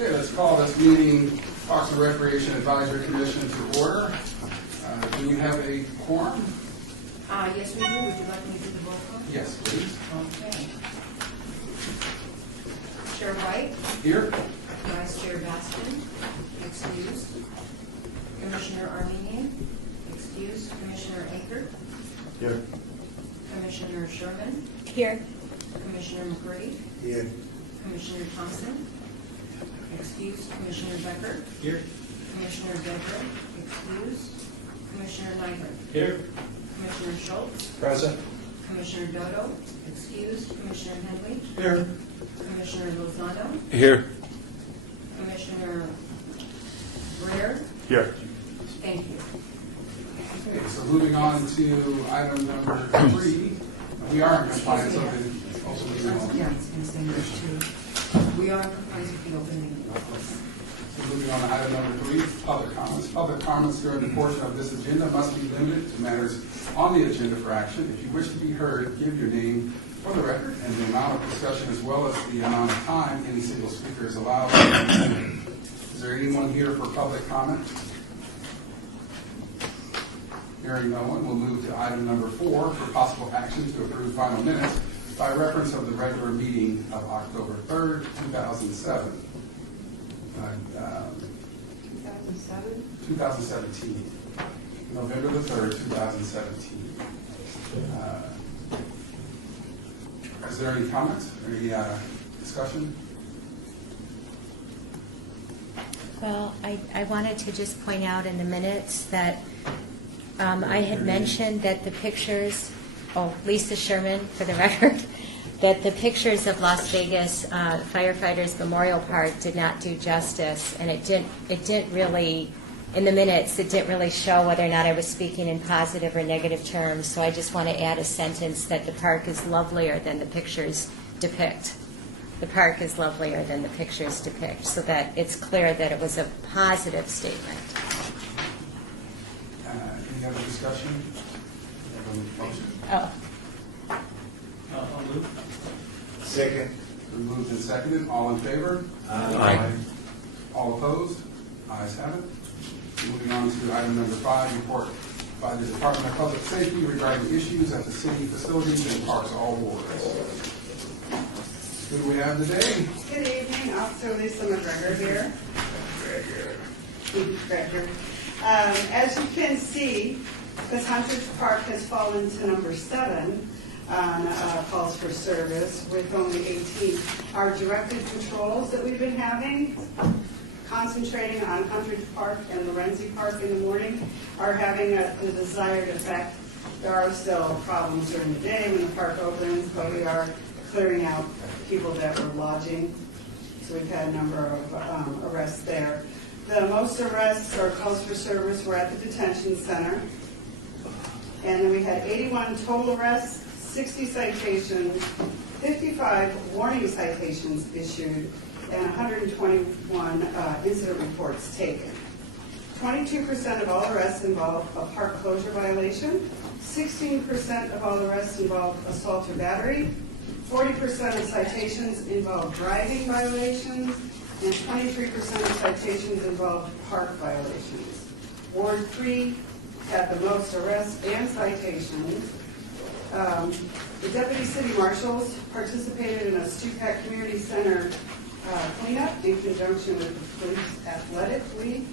Okay, let's call this meeting Parks and Recreation Advisory Commission to order. Do we have a quorum? Yes, we do. Would you like me to do the roll call? Yes, please. Okay. Chair White, Here. Vice Chair Baskin, excused. Commissioner Armenian, excused. Commissioner Anker, Here. Commissioner Sherman, Here. Commissioner McCurdy, Here. Commissioner Thompson, excused. Commissioner Becker, Here. Commissioner Deborah, excused. Commissioner Nygaard, Here. Commissioner Schultz, Present. Commissioner Dodo, excused. Commissioner Henley, Here. Commissioner Lozano, Here. Commissioner Greer. Here. Thank you. Okay, so moving on to item number 3. We are in compliance with the open meeting law. Yeah, it's going to say there too. We are in compliance with the open meeting law. So moving on to item number 3, public comments. Public comments during the portion of this agenda must be limited to matters on the agenda for action. If you wish to be heard, give your name for the record and the amount of discussion as well as the amount of time any single speaker is allowed. Is there anyone here for public comment? Hearing no one, we'll move to item number 4 for possible action to approve final minutes by reference of the regular meeting of October 3rd, 2007. 2017. November the 3rd, 2017. Is there any comments or any discussion? Well, I wanted to just point out in the minutes that I had mentioned that the pictures, Lisa Sherman for the record, that the pictures of Las Vegas Firefighters Memorial Park did not do justice, and it didn't really, in the minutes, it didn't really show whether or not I was speaking in positive or negative terms, so I just want to add a sentence that the park is lovelier than the pictures depict. The park is lovelier than the pictures depict, so that it's clear that it was a positive statement. Any other discussion? Have a motion? Oh. I'll move. Second. Been moved and seconded. All in favor? Aye. All opposed? Ayes have it. Moving on to item number 5, report by the Department of Public Safety regarding issues at the city facilities and parks all wards. Who do we have today? Good evening, Officer Lisa McGregor here. McGregor. As you can see, the Hunters Park has fallen to number 7 on calls for service with only 18. Our directed patrols that we've been having, concentrating on Hunters Park and Lorenzi Park in the morning, are having the desired effect. There are still problems during the day when the park opens, but we are clearing out people that were lodging. So we've had a number of arrests there. The most arrests or calls for service were at the detention center. And then we had 81 total arrests, 60 citations, 55 warning citations issued, and 121 incident reports taken. 22% of all arrests involve a park closure violation, 16% of all arrests involve assault or battery, 40% of citations involve driving violations, and 23% of citations involve park violations. Ward 3 had the most arrests and citations. The Deputy City Marshals participated in a Stupak Community Center cleanup in conjunction with the Police Athletic League.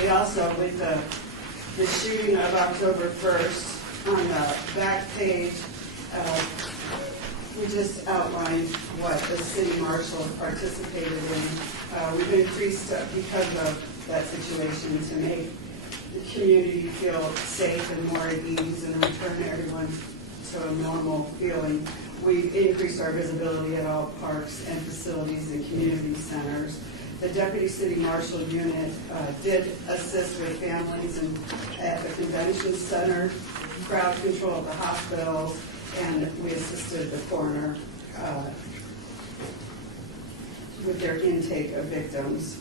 We also, with the shooting of October 1st, on the back page, we just outlined what the city marshal participated in. We've increased, because of that situation, to make the community feel safe and more at ease and return everyone to a normal feeling. We've increased our visibility at all parks and facilities and community centers. The Deputy City Marshal Unit did assist with families at the convention center, crowd control at the hospitals, and we assisted the coroner with their intake of victims.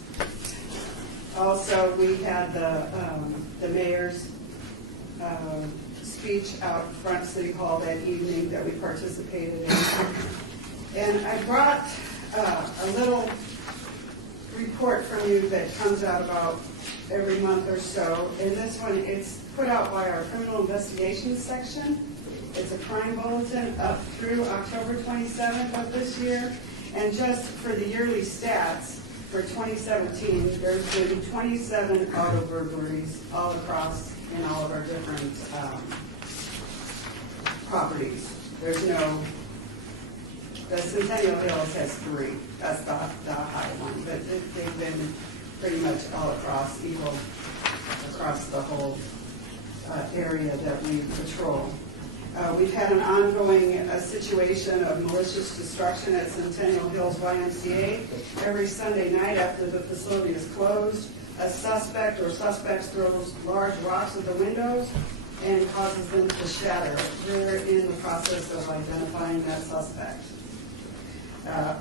Also, we had the mayor's speech out front City Hall that evening that we participated in. And I brought a little report from you that comes out about every month or so. And this one, it's put out by our criminal investigations section. It's a crime bulletin up through October 27th of this year. And just for the yearly stats for 2017, there's been 27 auto burglaries all across in all of our different properties. There's no, the Centennial Hills has 3. That's the high one, but they've been pretty much all across the whole area that we patrol. We've had an ongoing situation of malicious destruction at Centennial Hills YMCA. Every Sunday night after the facility is closed, a suspect or suspects throws large rocks at the windows and causes them to shatter. We're in the process of identifying that suspect.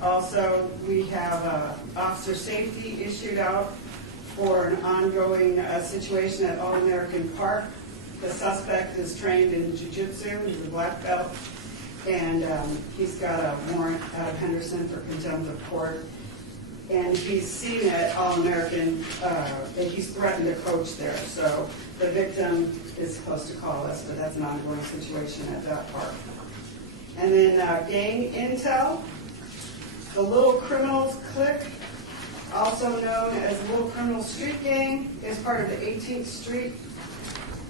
Also, we have officer safety issued out for an ongoing situation at All-American Park. The suspect is trained in jiu-jitsu, he's a black belt, and he's got a warrant out of Henderson for contempt of court. And he's seen at All-American, and he's threatened to coach there. So the victim is supposed to call us, but that's an ongoing situation at that park. And then gang intel. The Little Criminals Clique, also known as Little Criminal Street Gang, is part of the 18th Street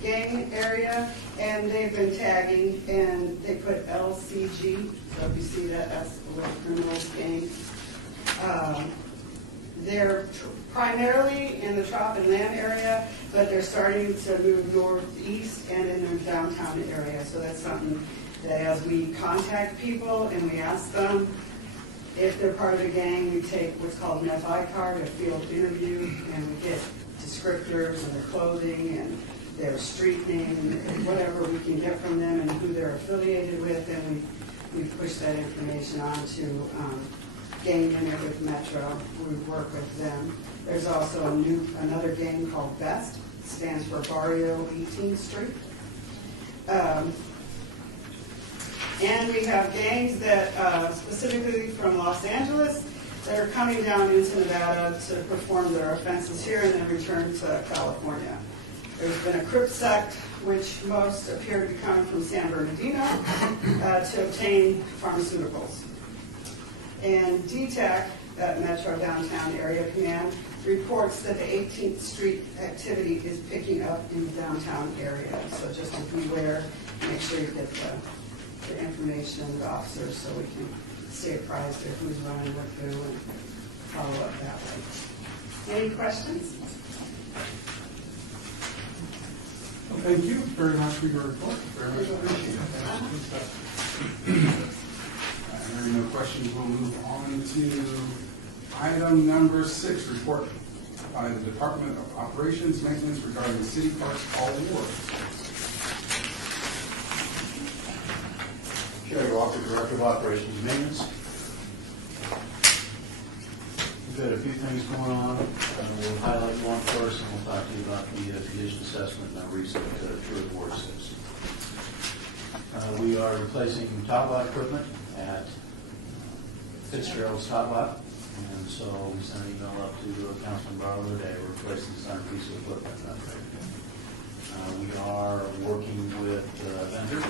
gang area, and they've been tagging, and they put LCG, so if you see that, that's the Little Criminals Gang. They're primarily in the Trop and Land area, but they're starting to move northeast and in their downtown area, so that's something that as we contact people and we ask them if they're part of the gang, we take what's called an FI card, a field interview, and we get descriptors and their clothing and their street name, and whatever we can get from them and who they're affiliated with, and we push that information on to Gang Unit with Metro. We work with them. There's also another gang called BEST, stands for Barrio 18th Street. And we have gangs that, specifically from Los Angeles, that are coming down into Nevada to perform their offenses here and then return to California. There's been a Crip sect, which most appear to be coming from San Bernardino, to obtain pharmaceuticals. And DTAC, that Metro Downtown Area Command, reports that the 18th Street activity is picking up in the downtown area. So just to beware, make sure you get the information to the officers so we can stay apprised of who's running with who and follow up that way. Any questions? Well, thank you very much for your report. Very much appreciated. Hearing no questions, we'll move on to item number 6, report by the Department of Operations Maintenance regarding the City Parks Award. Jerry Walker, Director of Operations and Maintenance. We've got a few things going on. We'll highlight one first, and we'll talk to you about the condition assessment and our recent tour of Ward 6. We are replacing top lot equipment at Fitzgerald's top lot, and so we sent an email up to Councilman Barlow today. We're replacing this piece of equipment. We are working with a vendor.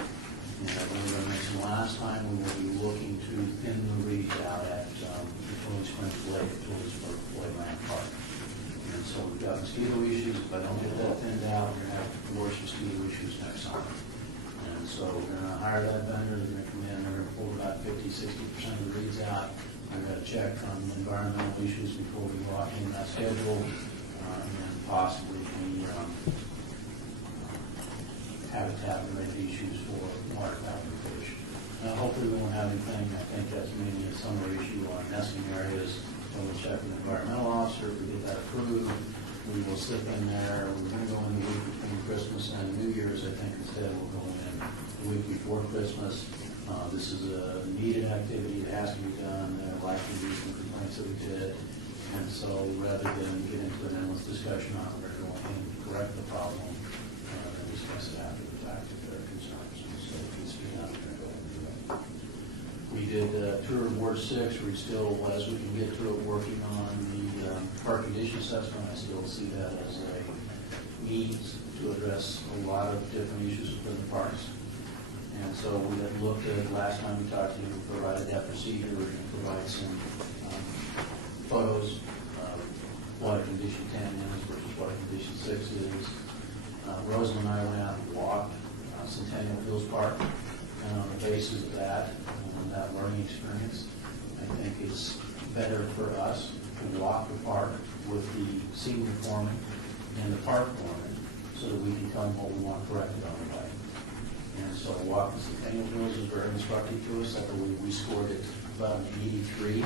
And as I mentioned last time, we will be looking to thin the reeds out at the Tully Springs Lake, at Tully Springs Playland Park. And so we've got mosquito issues. If I don't get that thinned out, we're going to have worse mosquito issues next summer. And so we're going to hire that vendor. They're going to come in. They're going to pull about 50-60% of the reeds out. We've got to check on environmental issues before we lock in that schedule, and then possibly the habitat-related issues for waterfowl fish. Hopefully we won't have anything. I think that's mainly a summer issue on nesting areas. We'll check with the environmental officer. If we get that approved, we will slip in there. We're going to go in the week between Christmas and New Year's. I think instead we'll go in the week before Christmas. This is a needed activity. It has to be done. There are likely to be some complaints that we did. And so rather than get into an endless discussion on it, we're going to go in and correct the problem and discuss it after the fact if there are did a tour of Ward 6. We're still, as we can get through it, working on the park condition assessment. I still see that as a means to address a lot of different issues within the parks. And so we had looked at, last time we talked to you, we provided that procedure. We're going to provide some photos of what a condition 10 is versus what a condition 6 is. Rosalind and I went out and walked Centennial Hills Park, and on the basis of that, that learning experience, I think it's better for us to walk the park with the senior foreman and the park foreman so that we can tell them what we want corrected on the bike. And so walking Centennial Hills is very instructive to us. I believe we scored it about an 83,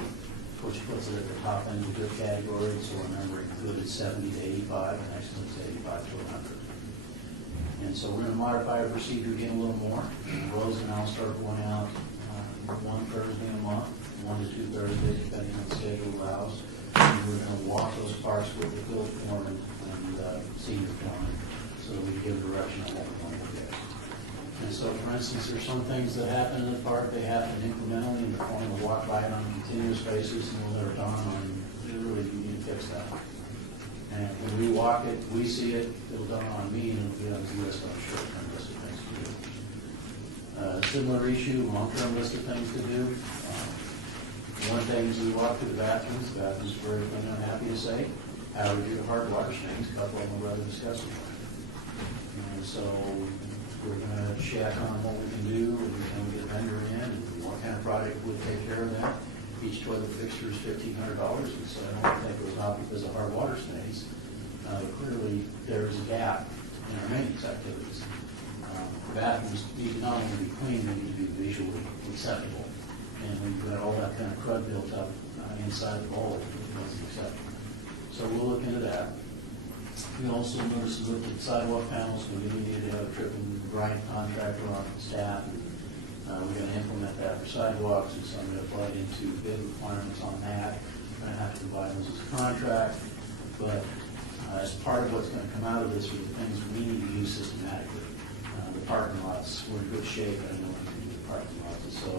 which puts it at the top end of the good category. So remember, it included 70 to 85, and excellence 85 to 100. And so we're going to modify our procedure again a little more. Rose and I'll start going out one Thursday a month, 1 to 2 Thursdays, depending on the schedule allows. And we're going to walk those parks with the field foreman and senior foreman so that we can give direction on what we want to get. And so, for instance, there's some things that happen in the park, they happen incrementally in the form of walk by it on a continuous basis, and they're done on, really, you need to fix that. And when we walk it, we see it, it'll dawn on me, and it'll be on the list, I'm sure, and list of things to do. Similar issue, long-term list of things to do. One thing is we walk through the bathrooms are very clean, I'm happy to say. How we do hard water stains, a couple of them are rather disgusting. And so we're going to check on what we can do, and we can get a vendor in, and what kind of product would take care of that. Each toilet fixture is $1,500, and so I don't think it was not because of hard water stains. Clearly, there is a gap in our maintenance activities. Bathrooms need to not only be clean, they need to be visually acceptable. And when you've got all that kind of crud built up inside the bowl, it doesn't acceptable. So we'll look into that. We also noticed a look at sidewalk panels. We needed to have a trip and grind contractor on staff. We're going to implement that for sidewalks, and so I'm going to apply into bid requirements on that. I'm going to have to provide those as a contract. But as part of what's going to come out of this are the things we need to do systematically. The parking lots, we're in good shape. I know we can do the parking lots. And so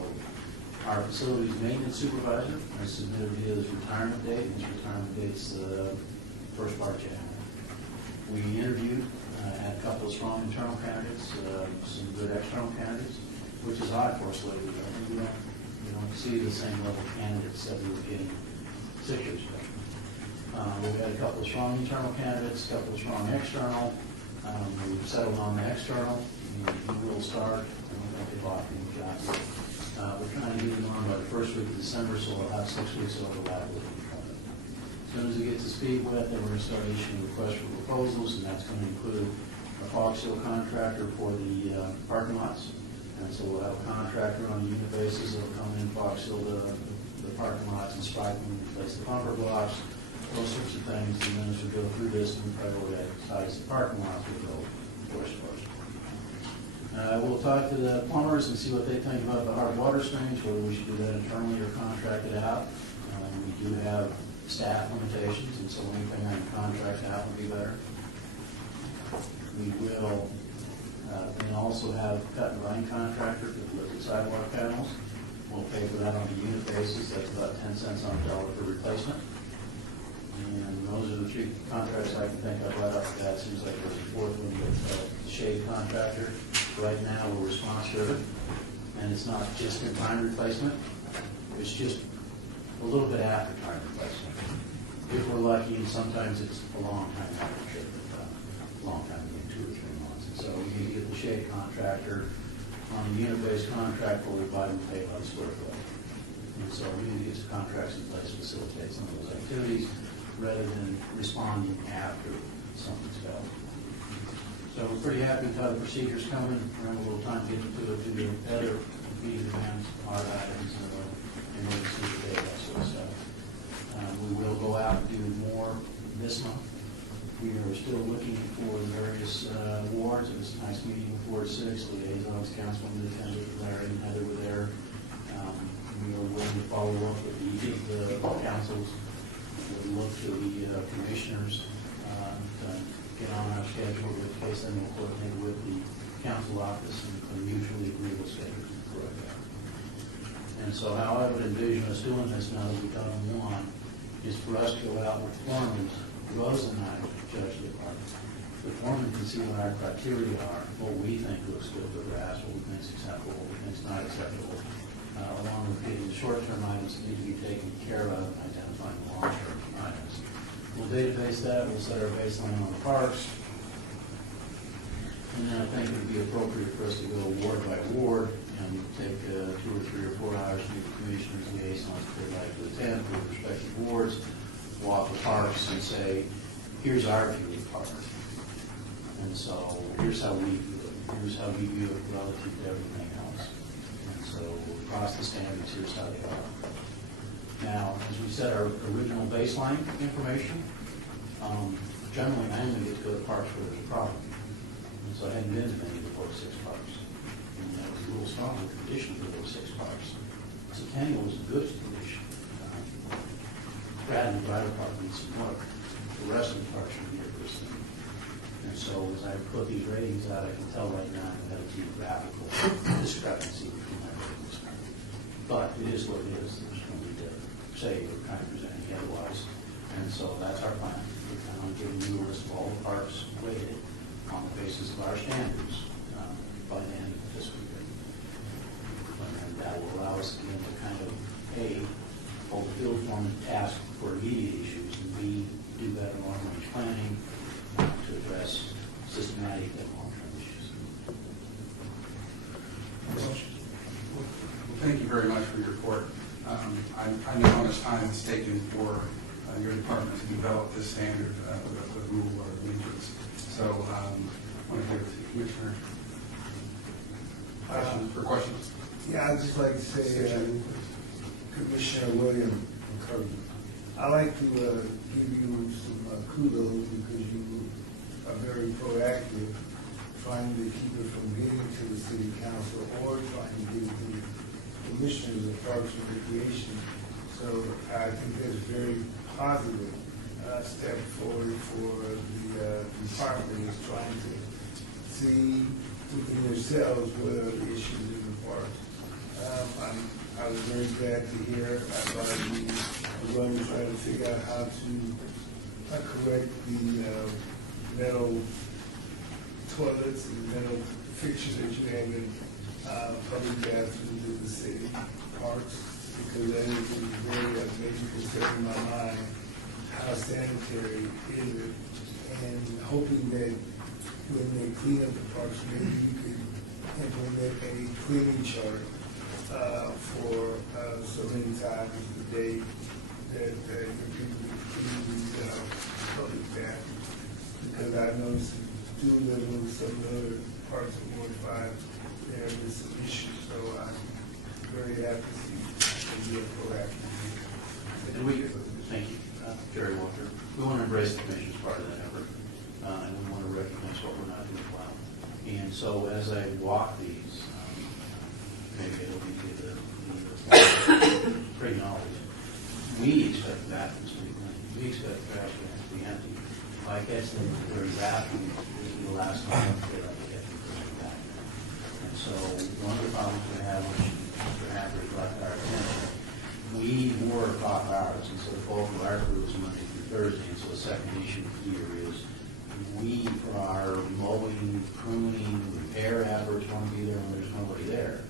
our facilities maintenance supervisor has submitted his retirement date, and his retirement date's the first part of January. We interviewed, had a couple of strong internal candidates, some good external candidates, which is odd for us lately. I think we don't see the same level of candidates that we were getting 6 years ago. We had a couple of strong internal candidates, a couple of strong external. We settled on the external. He will start. I don't think they've offered him a job yet. We're trying to get him on by the first week of December, so we'll have 6 weeks overlap with him. As soon as he gets to speed with, then we're going to start issuing requests for proposals, and that's going to include a fog seal contractor for the parking lots. And so we'll have a contractor on a unit basis that'll come in, fog seal the parking lots and stripe them, replace the bumper blocks, those sorts of things. And then as we go through this and we prioritize the parking lots, we'll go first. We'll talk to the plumbers and see what they think about the hard water stains, whether we should do that internally or contract it out. We do have staff limitations, and so anything I can contract out would be better. We will then also have cut and grind contractor to look at sidewalk panels. We'll pay for that on a unit basis. That's about 10 cents on the dollar for replacement. And those are the 3 contracts I can think of right off the bat. Seems like there's a 4th one with shade contractor. Right now we're response driven, and it's not just in time replacement. It's just a little bit after time replacement. If we're lucky, and sometimes it's a long time after trip, a long time, maybe 2 or 3 months. And so we need to get the shade contractor on a unit-based contract where we buy them pay by the square foot. And so we need to get some contracts in place to facilitate some of those activities rather than responding after something's failed. So we're pretty happy with how the procedure's coming. We're having a little time getting to it due to other meeting demands, hard items, emergency today, that sort of stuff. We will go out and do more this month. We are still looking for the various awards. It was a nice meeting with Ward 6. Liaisons, councilmen attended, Larry and Heather were there. We are willing to follow up with each of the councils. We'll look to the commissioners to get on our schedule, in case then we'll coordinate with the council office and mutually agreeable schedules. And And so how I would envision us doing this now that we've done one, is for us to go out with foremen, Rose and I judge the park. The foreman can see what our criteria are, what we think looks good for grass, what we think is acceptable, what we think is not acceptable, along with getting the short-term items that need to be taken care of and identifying the long-term items. We'll database that, we'll set our baseline on the parks, and then I think it would be appropriate for us to go ward by ward and take 2 or 3 or 4 hours to meet the commissioners, liaisons, if they'd like to attend with respective wards, walk the parks and say, here's our view of the park. And so here's how we view it. Here's how we view it relative to everything else. And so across the standards, here's how they are. Now, as we said, our original baseline information, generally I only get to go to parks where there's a problem. And so I hadn't been to many of the 46 parks. And that was a little stronger condition for those 6 parks. Centennial was a good condition. Brad and Bridle Park needs some work. The rest of the parks should be a pristine. And so as I put these ratings out, I can tell right now that a geographical discrepancy between my ratings. But it is what it is. There's no need to say or kind of present anything otherwise. And so that's our plan. We're kind of giving you a list of all the parks rated on the basis of our standards by the end of the fiscal year. And that will allow us again to kind of, A, hold the field foreman task for immediate issues, and B, do better long-range planning to address systematic and long-term issues. Well, thank you very much for your report. I know how much time it's taken for your department to develop this standard with rule or matrix. So I want to give it to the Commissioner for questions. Yeah, I'd just like to say, Commissioner William Kirby, I'd like to give you some kudos because you are very proactive, trying to keep it from getting to the city council or trying to get it to the commissioners of Parks and Recreation. So I think that's a very positive step forward for the department is trying to see within yourselves what are the issues in the parks. I was very glad to hear about you going to try to figure out how to correct the metal toilets and metal fixtures that you have in public bathrooms in the city parks, because that is a very major concern in my mind. How sanitary is it? And hoping that when they clean up the parks, maybe you could implement a cleaning chart for so many times a day that your people can clean these public bathrooms. Because I noticed do live in some other parts of Ward 5, there is some issues. So I'm very happy to see that you are proactive. And we, thank you, Jerry Walter. We want to embrace the commission's part of that effort, and we want to recognize what we're not doing well. And so as I walk these, maybe it'll be the pretty knowledge. We expect the bathrooms to be clean. We expect the trash cans to be empty. If I catch them in their bathroom, this is the last time that I get them back. And so one of the problems we have, which Mr. Hacker brought to our attention, we work off hours, and so the bulk of our crew is Monday through Thursday. And so the second issue here is we, for our mowing, pruning, repair efforts, want to be there when there's nobody there.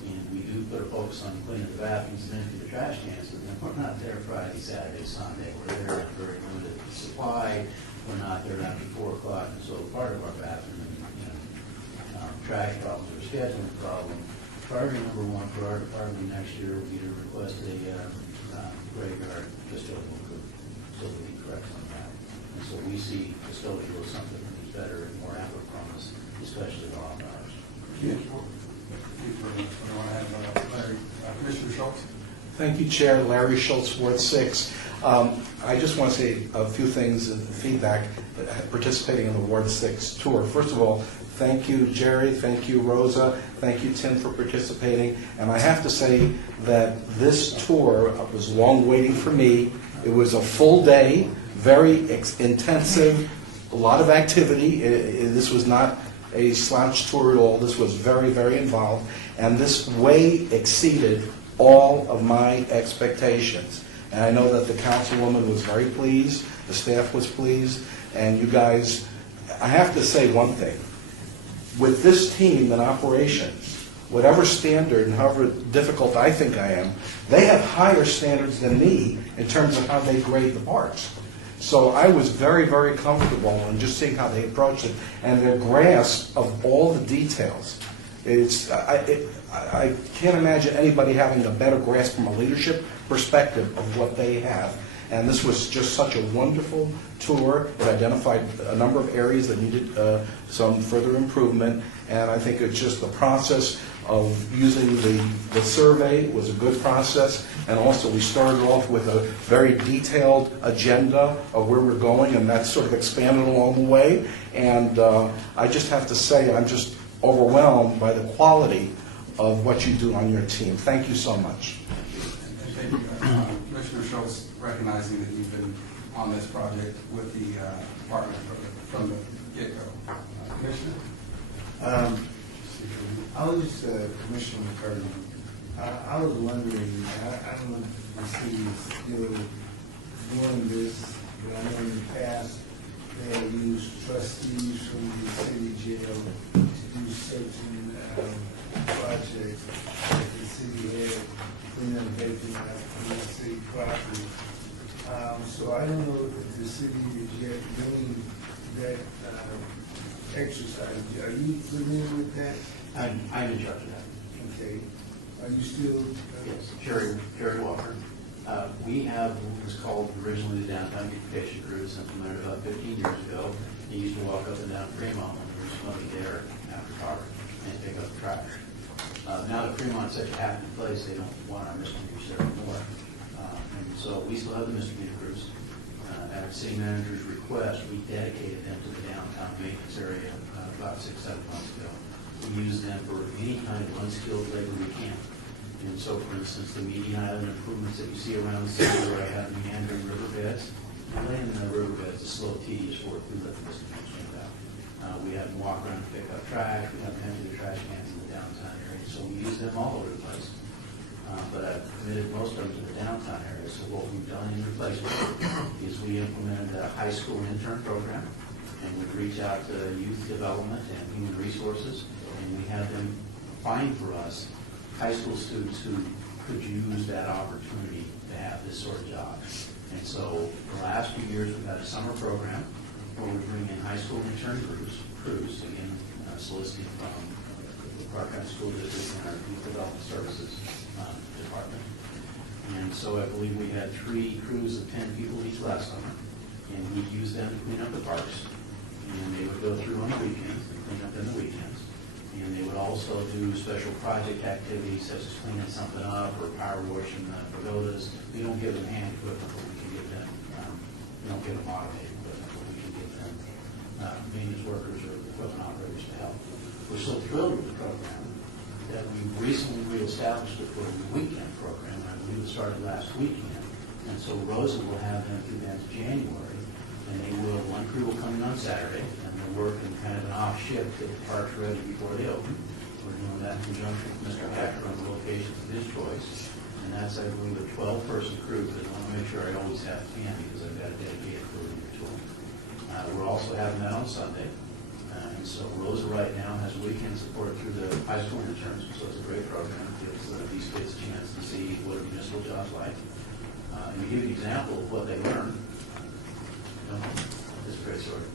And we do put a focus on cleaning the bathrooms and emptying the trash cans, and then we're not there Friday, Saturday, Sunday. We're there in very limited supply. We're not there after 4 o'clock, and so part of our bathroom trash problems are a scheduling problem. Priority number 1 for our department next year will be to request a graveyard custodial crew, so we can correct on that. And so we see custodial as something that is better and more ample from us, especially off hours. Thank you very much. I want to have Larry, Commissioner Schultz. Thank you, Chair. Larry Schultz, Ward 6. I just want to say a few things in feedback participating in the Ward 6 tour. First of all, thank you, Jerry. Thank you, Rosa. Thank you, Tim, for participating. And I have to say that this tour was long waiting for me. It was a full day, very intensive, a lot of activity. This was not a slouch tour at all. This was very, very involved. And this way exceeded all of my expectations. And I know that the councilwoman was very pleased, the staff was pleased, and you guys, I have to say one thing. With this team in operations, whatever standard and however difficult I think I am, they have higher standards than me in terms of how they grade the parks. So I was very, very comfortable in just seeing how they approached it and their grasp of all the details. I can't imagine anybody having a better grasp from a leadership perspective of what they have. And this was just such a wonderful tour. It identified a number of areas that needed some further improvement. And I think it's just the process of using the survey was a good process. And also we started off with a very detailed agenda of where we're going, and that sort of expanded along the way. And I just have to say I'm just overwhelmed by the quality of what you do on your team. Thank you so much. And thank you, Commissioner Schultz, recognizing that you've been on this project with the department from the get-go. Commissioner? I was just, Commissioner McCarty, I was wondering, I don't know if the city is still doing this, but I know in the past, they have used trustees from the city jail to do certain projects that the city had clean up vacant from the city property. So I don't know if the city is yet doing that exercise. Are you familiar with that? I'm in charge of that. Okay. Are you still? Yes, Jerry Walker. We have what was called originally the Downtown Beautification Cruise, implemented about 15 years ago. They used to walk up and down Fremont when there was money there after dark and pick up the trash. Now that Fremont's such a happy place, they don't want our misdemeanors there anymore. And so we still have the misdemeanor cruise. At the city manager's request, we dedicated them to the downtown maintenance area about 6-7 months ago. We use them for any kind of unskilled labor we can. And so, for instance, the median island improvements that you see around the city where I have meandering riverbeds, laying in the riverbeds is slow, tedious work. We let the misdemeanors do that. We have them walk around and pick up trash. We have them empty the trash cans in the downtown area. So we use them all over the place. But I've committed most of them to the downtown area. So what we've done in replacement is we implemented a high school intern program, and we reach out to youth development and human resources, and we have them find for us high school students who could use that opportunity to have this sort of job. And so the last few years we've had a summer program where we bring in high school intern crews, again, soliciting from the Clark County School District and our Youth Development Services Department. And so I believe we had 3 crews of 10 people each last summer, and we'd use them to clean up the parks. And they would go through on the weekends, and clean up on the weekends. And they would also do special project activities such as cleaning something up or power washing the pagodas. We don't give them hand equipment, but we can give them, we don't give them automated equipment, but we can give them maintenance workers or equipment operators to help. We're so thrilled with the program that we recently reestablished it for a weekend program. I believe it started last weekend. And so Rosa will have them through the end of January. And they will, one crew will come in on Saturday, and they'll work in kind of an off shift to get the parks ready before they open. We're doing that in conjunction with Mr. Hacker on the locations of his choice. And that's, I believe, a 12-person crew, because I want to make sure I always have 10, because I've got a dedicated crew to them. We're also having that on Sunday. And so Rosa right now has weekend support through the high school interns, so it's a great program. It gives these kids a chance to see what a municipal job's like. And to give you an example of what they learn, this is a great story.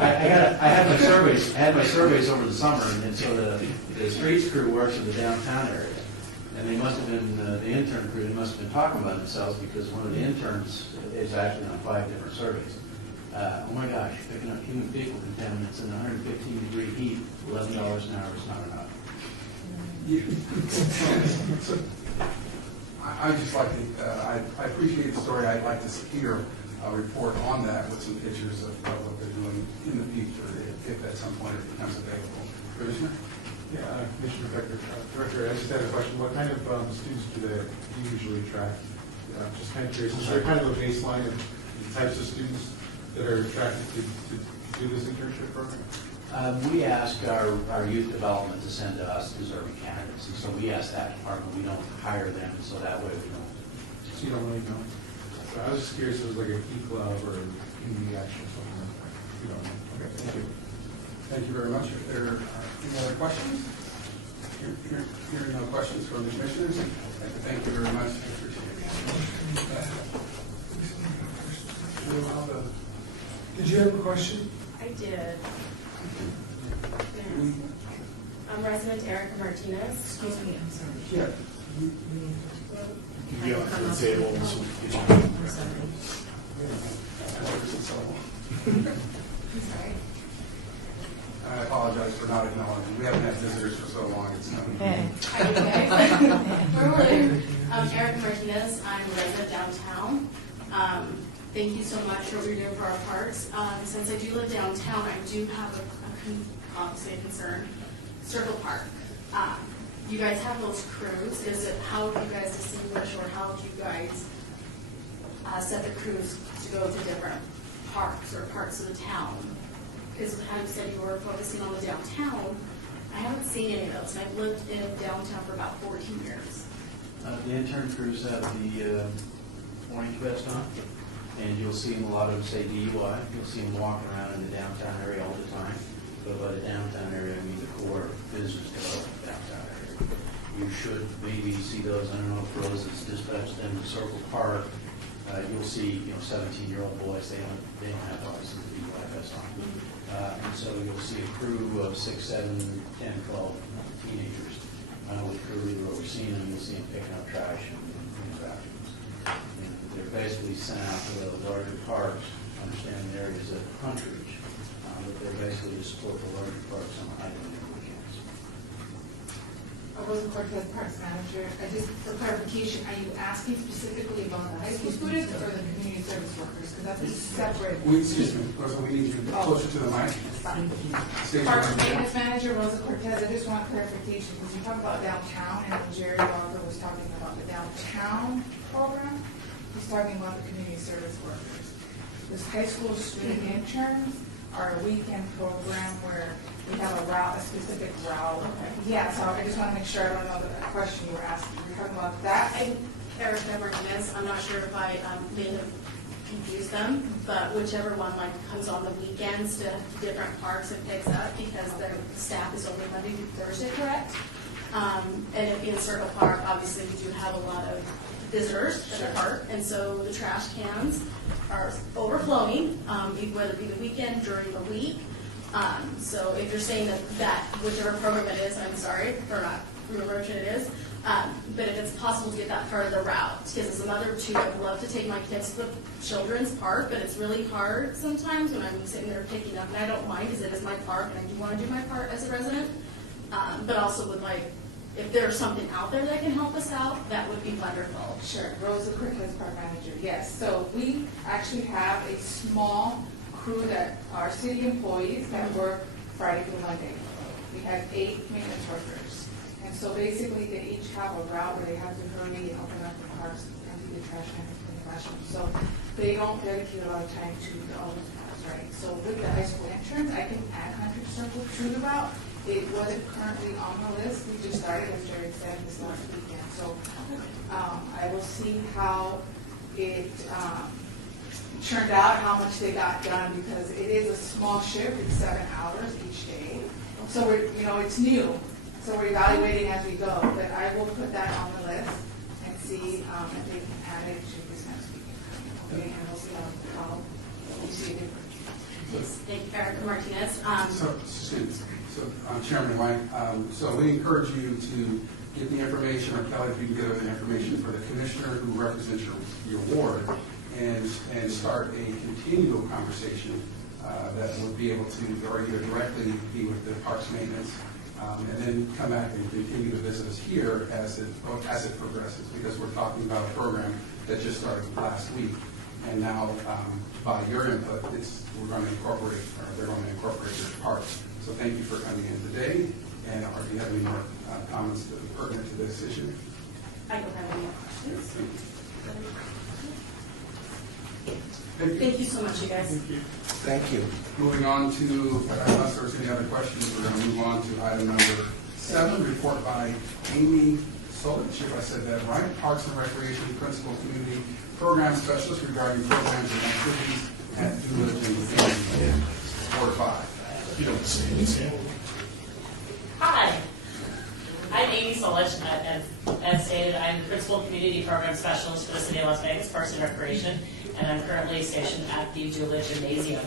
I had my surveys. I had my surveys over the summer, and so the streets crew works in the downtown area, and they must have been the intern crew. They must have been talking about themselves because one of the interns is actually on 5 different surveys. Oh my gosh, picking up human fecal contaminants in 115-degree heat, $11 an hour is not enough. I just like to, I appreciate the story. I'd like to hear a report on that with some pictures of what they're doing in the future, if at some point it becomes available. Commissioner? Yeah, Commissioner Becker. Director, I just had a question. What kind of students do they usually attract? Just kind of curious. Is there kind of a baseline of the types of students that are attracted to do this internship program? We ask our youth development to send to us deserving candidates, and so we ask that department, we don't hire them, so that way we don't. So you don't really know? So I was just curious if it was like a key club or community action or something like that. You don't know? Okay, thank you. Thank you very much. If there are any other questions? Hearing no questions from the commissioners, I'd like to thank you very much. I appreciate it. Did you have a question? I did. I'm resident Erica Martinez. Excuse me, I'm sorry. Yeah. You need You can get up to the table and so we can get you. I'm sorry. I'm sorry. I apologize for not acknowledging. We haven't had visitors for so long. It's Okay. I'm Erica Martinez. I'm a resident downtown. Thank you so much for what you're doing for our parks. Since I do live downtown, I do have obviously a concern. Circle Park. You guys have those crews. How do you guys distinguish, or how do you guys set the crews to go to different parks or parts of the town? Because how you said you were focusing on the downtown, I haven't seen any of those. And I've lived in downtown for about 14 years. The intern crews have the orange vest on, and you'll see them, a lot of them say DUI. You'll see them walking around in the downtown area all the time. But by the downtown area, I mean the core business development downtown area. You should maybe see those. I don't know if Rose has dispatched them to Circle Park. You'll see, 17-year-old boys. They don't have license DUI vest on. And so you'll see a crew of 6, 7, 10, 12 teenagers with crew leader overseeing them. You'll see them picking up trash and bathrooms. And they're basically sent out to the larger parks, understanding the areas of Huntridge, but they're basically to support the larger parks on the island weekends. Rosa Cortez, Parks Manager. Just for clarification, are you asking specifically about the high school students or the community service workers? Because that's a separate. Excuse me, Rosa, we need you closer to the mic. State your Parks name. Maintenance Manager, Rosa Cortez. I just want clarification, because you talk about downtown, and when Jerry Walker was talking about the downtown program, he's talking about the community service workers. This high school student interns are a weekend program where we have a specific route. Yeah, so I just want to make sure I don't know the question you were asking. You're talking about that? I'm Erica Martinez. I'm not sure if I may have confused them, but whichever one comes on the weekends to different parks and picks up, because their staff is only Monday through Thursday, correct? And it being Circle Park, obviously we do have a lot of visitors at the park, and so the trash cans are overflowing, whether it be the weekend, during the week. So if you're saying that whichever program it is, I'm sorry for not remembering which it is, but if it's possible to get that part of the route, because as a mother too, I'd love to take my kids to the children's park, but it's really hard sometimes when I'm sitting there picking up, and I don't mind because it is my park and I do want to do my part as a resident, but also would if there's something out there that can help us out, that would be wonderful. Sure. Rosa Cortez, Park Manager. Yes. So we actually have a small crew that are city employees that work Friday through Monday. We have 8 maintenance workers. And so basically they each have a route where they have to hurry and open up the parks, empty the trash cans, clean the classrooms. So they don't dedicate a lot of time to all those parks, right? So with the high school interns, I can add Huntridge Circle to the route. It wasn't currently on the list. We just started, as Jared said, this last weekend. So I will see how it turned out, how much they got done, because it is a small shift. It's 7 hours each day. So we're, it's new. So we're evaluating as we go. But I will put that on the list and see if they can add it to this next weekend. Okay, and we'll see how we see it different. Yes, thank you, Erica Martinez. So, Chairman White, so we encourage you to get the information, or Kelly, if you can get the information for the commissioner who represents your ward, and start a continual conversation that would be able to, or either directly be with the parks maintenance, and then come back and continue to visit us here as it progresses, because we're talking about a program that just started last week, and now by your input, we're going to incorporate, or they're going to incorporate your parks. So thank you for coming in today. And do you have any more comments pertinent to this issue? I don't have any more questions. Thank you. Thank you so much, you guys. Thank you. Thank you. Moving on to, unless there's any other questions, we're going to move on to item number 7, report by Amy Solich, if I said that right, Parks and Recreation Principal Community Program Specialist regarding programs and activities at Doolittle and Ward 5. You don't say anything. Hi, I'm Amy Solich. As stated, I'm the Principal Community Program Specialist for the City of Las Vegas Parks and Recreation, and I'm currently stationed at the Doolittle Gymnasium.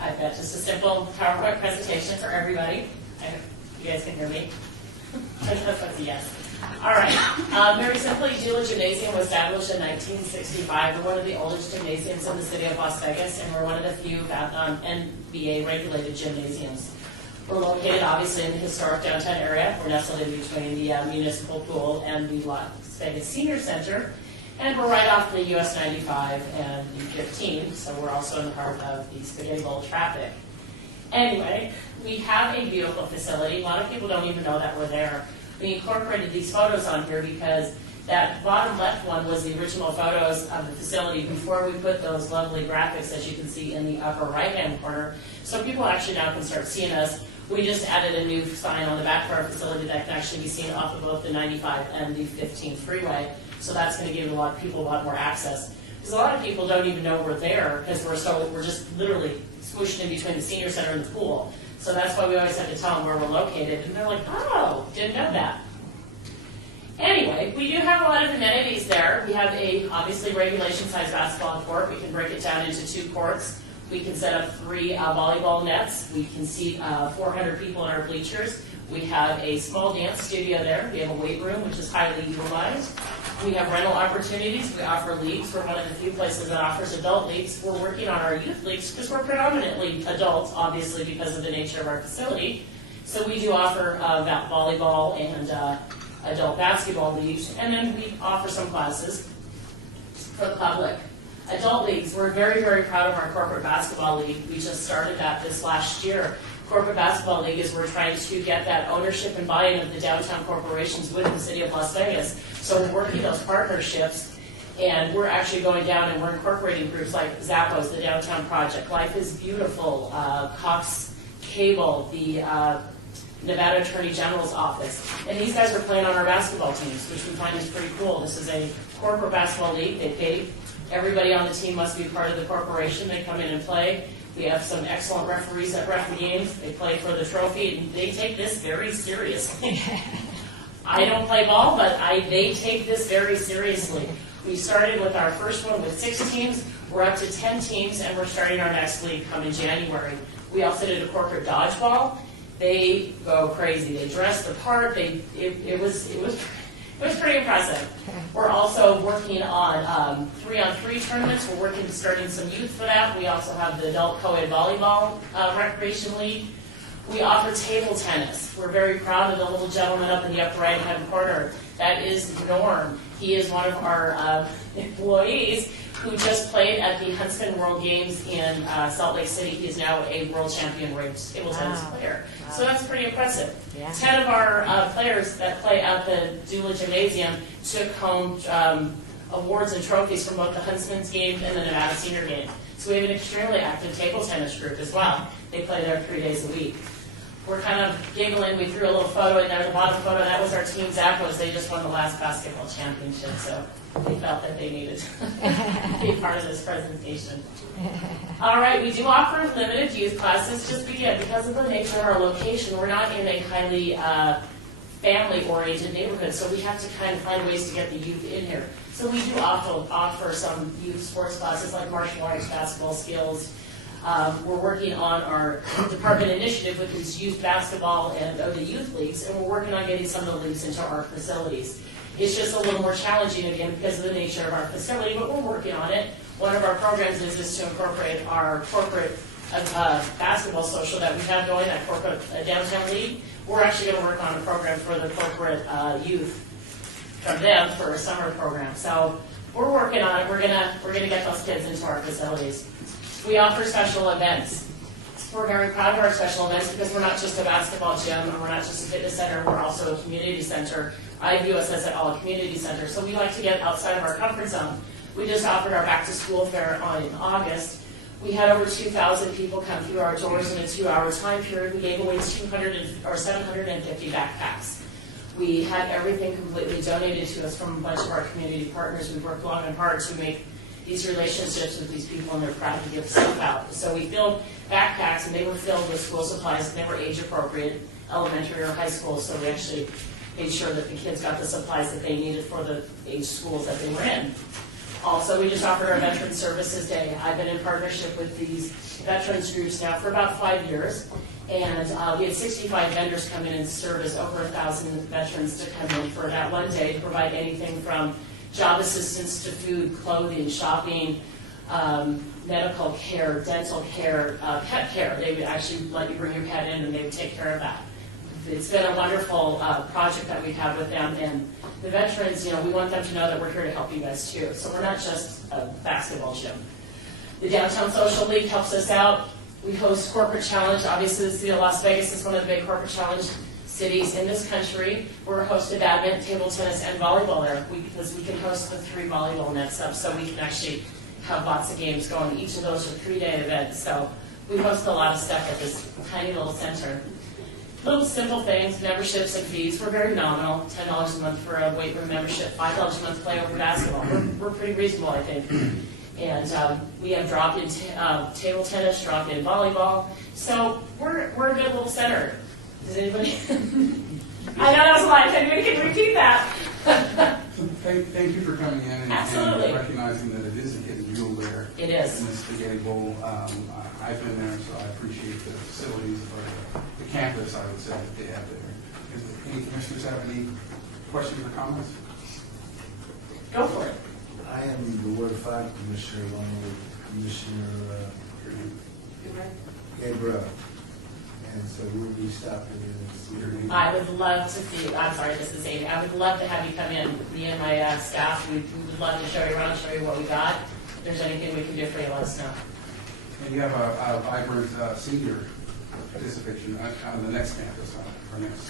I've got just a simple PowerPoint presentation for everybody. I hope you guys can hear me. That's a yes. All right. Very simply, Doolittle Gymnasium was established in 1965. We're one of the oldest gymnasiums in the city of Las Vegas, and we're one of the few NBA-regulated gymnasiums. We're located, obviously, in the historic downtown area. We're nestled in between the municipal pool and the Las Vegas Senior Center, and we're right off the US 95 and the 15, so we're also in the heart of the spaghetti bowl traffic. Anyway, we have a beautiful facility. A lot of people don't even know that we're there. We incorporated these photos on here because that bottom left one was the original photos of the facility before we put those lovely graphics, as you can see in the upper right-hand corner. So people actually now can start seeing us. We just added a new sign on the back of our facility that can actually be seen off of both the 95 and the 15 freeway. So that's going to give a lot of people a lot more access. Because a lot of people don't even know we're there because we're just literally smooshed in between the senior center and the pool. So that's why we always have to tell them where we're located. And they're like, oh, didn't know that. Anyway, we do have a lot of amenities there. We have a, obviously, regulation-sized basketball court. We can break it down into 2 courts. We can set up 3 volleyball nets. We can seat 400 people in our bleachers. We have a small dance studio there. We have a weight room, which is highly utilized. We have rental opportunities. We offer leagues. We're one of the few places that offers adult leagues. We're working on our youth leagues because we're predominantly adults, obviously, because of the nature of our facility. So we do offer volleyball and adult basketball leagues, and then we offer some classes for the public. Adult leagues, we're very, very proud of our corporate basketball league. We just started that this last year. Corporate basketball league is we're trying to get that ownership and buy-in of the downtown corporations with the city of Las Vegas. So we're working those partnerships, and we're actually going down and we're incorporating groups like Zappos, the Downtown Project, Life is Beautiful, Cox Cable, the Nevada Attorney General's office. And these guys are playing on our basketball teams, which we find is pretty cool. This is a corporate basketball league. They pay. Everybody on the team must be part of the corporation. They come in and play. We have some excellent referees that ref the games. They play for the trophy, and they take this very seriously. I don't play ball, but they take this very seriously. We started with our first one with 6 teams. We're up to 10 teams, and we're starting our next league coming January. We also did a corporate dodgeball. They go crazy. They dress the part. It was pretty impressive. We're also working on 3-on-3 tournaments. We're starting some youth for that. We also have the adult co-ed volleyball recreation league. We offer table tennis. We're very proud of the little gentleman up in the upper right-hand corner. That is Norm. He is one of our employees who just played at the Huntsman World Games in Salt Lake City. He is now a world champion ranked table tennis player. Wow. So that's pretty impressive. Yeah. 10 of our players that play at the Doolittle Gymnasium took home awards and trophies from both the Huntsman's game and the Nevada Senior game. So we have an extremely active table tennis group as well. They play there 3 days a week. We're kind of giggling. We threw a little photo in there, the bottom photo. That was our team Zappos. They just won the last basketball championship, so they felt that they needed to be part of this presentation. All right, we do offer limited youth classes just because of the nature of our location. We're not in a highly family-oriented neighborhood, so we have to kind of find ways to get the youth in here. So we do offer some youth sports classes like martial arts, basketball skills. We're working on our department initiative, which is youth basketball and the youth leagues, and we're working on getting some of the leagues into our facilities. It's just a little more challenging, again, because of the nature of our facility, but we're working on it. One of our programs is to incorporate our corporate basketball social that we have going, that corporate downtown league. We're actually going to work on a program for the corporate youth from them for a summer program. So we're working on it. We're gonna get those kids into our facilities. We offer special events. We're very proud of our special events because we're not just a basketball gym and we're not just a fitness center, we're also a community center. I view us as a community center, so we like to get outside of our comfort zone. We just offered our back to school fair in August. We had over 2,000 people come through our doors in a 2-hour time period. We gave away 750 backpacks. We had everything completely donated to us from a bunch of our community partners. We worked long and hard to make these relationships with these people, and they're proud to give stuff out. So we filled backpacks, and they were filled with school supplies, and they were age appropriate, elementary or high school, so we actually made sure that the kids got the supplies that they needed for the age schools that they were in. Also, we just offered our Veterans Services Day. I've been in partnership with these veterans groups now for about 5 years, and we had 65 vendors come in and service over 1,000 veterans to come in for that one day to provide anything from job assistance to food, clothing, shopping, medical care, dental care, pet care. They would actually let you bring your pet in and they would take care of that. It's been a wonderful project that we have with them, and the veterans, you know, we want them to know that we're here to help you guys too. So we're not just a basketball gym. The Downtown Social League helps us out. We host Corporate Challenge. Obviously, the city of Las Vegas is one of the big Corporate Challenge cities in this country. We're host to badminton, table tennis, and volleyball there because we can host the 3 volleyball nets up, so we can actually have lots of games going. Each of those are 3-day events. So we host a lot of stuff at this tiny little center. Little simple things, memberships and fees. We're very nominal. $10 a month for a weight room membership, $5 a month to play over basketball. We're pretty reasonable, I think. And we have drop-in table tennis, drop-in volleyball. So we're a good little center. Does anybody? I know that was a lot. If anybody can repeat that. Thank you for coming in and recognizing that it is a hidden jewel there. It is. In the Spaghetti Bowl. I've been there, so I appreciate the facilities or the campus, I would say, that they have there. Any commissioners have any questions or comments? Go for it. I am the Ward 5 Commissioner along with Commissioner Gabriel. And so we'll be stopping in and see. I would love to see, I'm sorry, this is Amy. I would love to have you come in, me and my staff. We would love to show you around, show you what we got. If there's anything we can do for you, let us know. And you have a vibrant senior participation on the next campus.